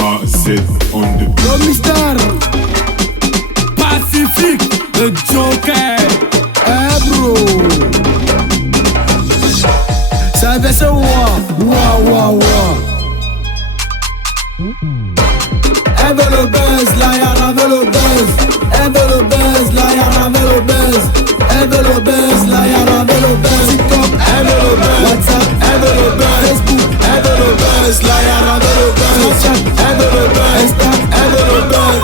AZ on the Le Mister Pacifique, le Joker. Bro ça va se wa Elle veut le buzz, la yara veut le buzz. Elle veut le buzz, la yara veut le buzz. Elle veut le buzz, la yara veut le buzz. TikTok, elle veut le buzz. WhatsApp, elle veut le buzz. Facebook, elle veut le buzz, la yara veut le buzz. Snapchat, elle veut le buzz. Insta, elle veut le buzz.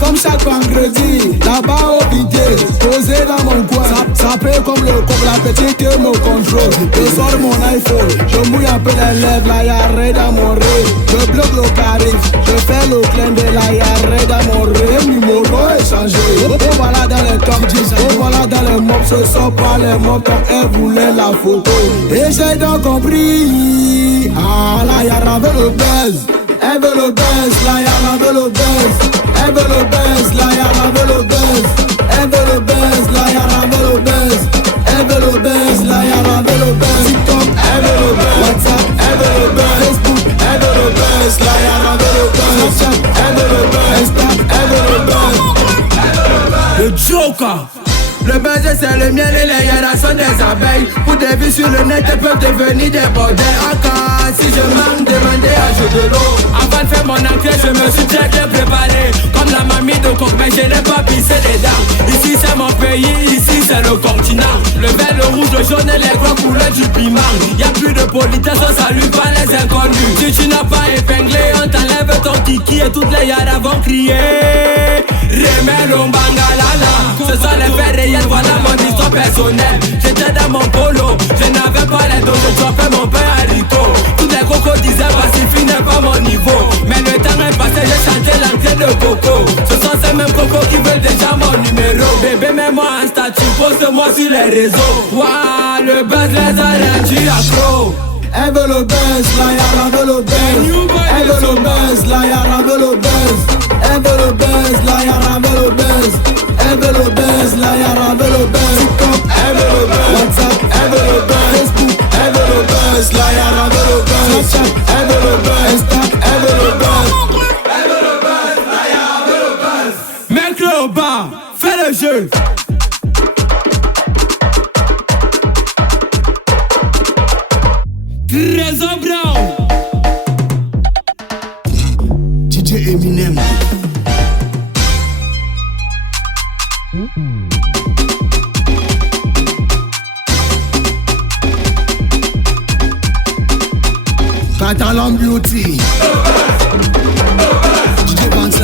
Comme chaque vendredi, là-bas au bidet, posé dans mon coin, ça fait comme la petite que me contrôle. Je sors mon iPhone, je mouille un peu les lèvres, la yarée dans mon rêve. Je bloque le carré, je fais le clin de la yarée dans mon rêve. Numéro échangé, oh voilà dans les top 10, oh voilà dans les mobs, ce sont pas les mobs quand elle voulait la photo. Et j'ai donc compris, ah la yara veut le buzz. Elle veut le buzz, la yara veut le buzz. Elle veut le buzz, la yara veut le buzz. Elle veut le buzz, la yara veut le buzz. Elle veut le buzz, la yara veut le buzz. TikTok, elle veut le buzz. WhatsApp, elle veut le buzz. Facebook, elle veut le buzz, la yara veut le buzz. Snapchat, elle veut le buzz. Insta, elle veut le buzz. Le Joker. Le buzz c'est le miel et les yaras sont des abeilles. Pour des vues sur le net, elles peuvent devenir des bordels. Encore si je manque, demander à jouer de l'eau. Avant de faire mon entrée, je me suis très bien préparé. Comme la mamie de coq, mais je n'ai pas pissé les dents. Ici c'est mon pays, ici c'est le continent. Le vert, le rouge, le jaune et les grands couleurs du piment. Y'a plus de politesse, on salue pas les inconnus. Si tu n'as pas épinglé, on t'enlève ton kiki et toutes les yaras vont crier Remelo Bangalala. Ce sont les faits réels, voilà mon histoire personnelle. J'étais dans mon polo, je n'avais pas les dos, je chopais mon pain haricot. Tous les cocos disaient Pacifique n'est pas mon niveau. Mais le temps est passé, j'ai chanté l'entrée de coco. Ce sont ces mêmes cocos qui veulent déjà mon numéro. Bébé, mets-moi un statut, poste-moi sur les réseaux. Waouh, le buzz les a rendus accro. Elle veut le buzz, la yara veut le buzz. Elle veut le buzz, la yara veut le buzz. Elle veut le buzz, la yara veut le buzz. Elle veut le buzz, la yara veut le buzz. TikTok, elle veut le buzz. WhatsApp, elle veut le buzz. Facebook, elle veut le buzz, la yara veut le buzz. Snapchat, elle veut le buzz. Insta, elle veut le buzz. Elle veut le buzz, la yara veut le buzz. Mets-le au bas, fais le jeu. Trésor Brown. DJ Eminem. Catalan Beauty. DJ Vance.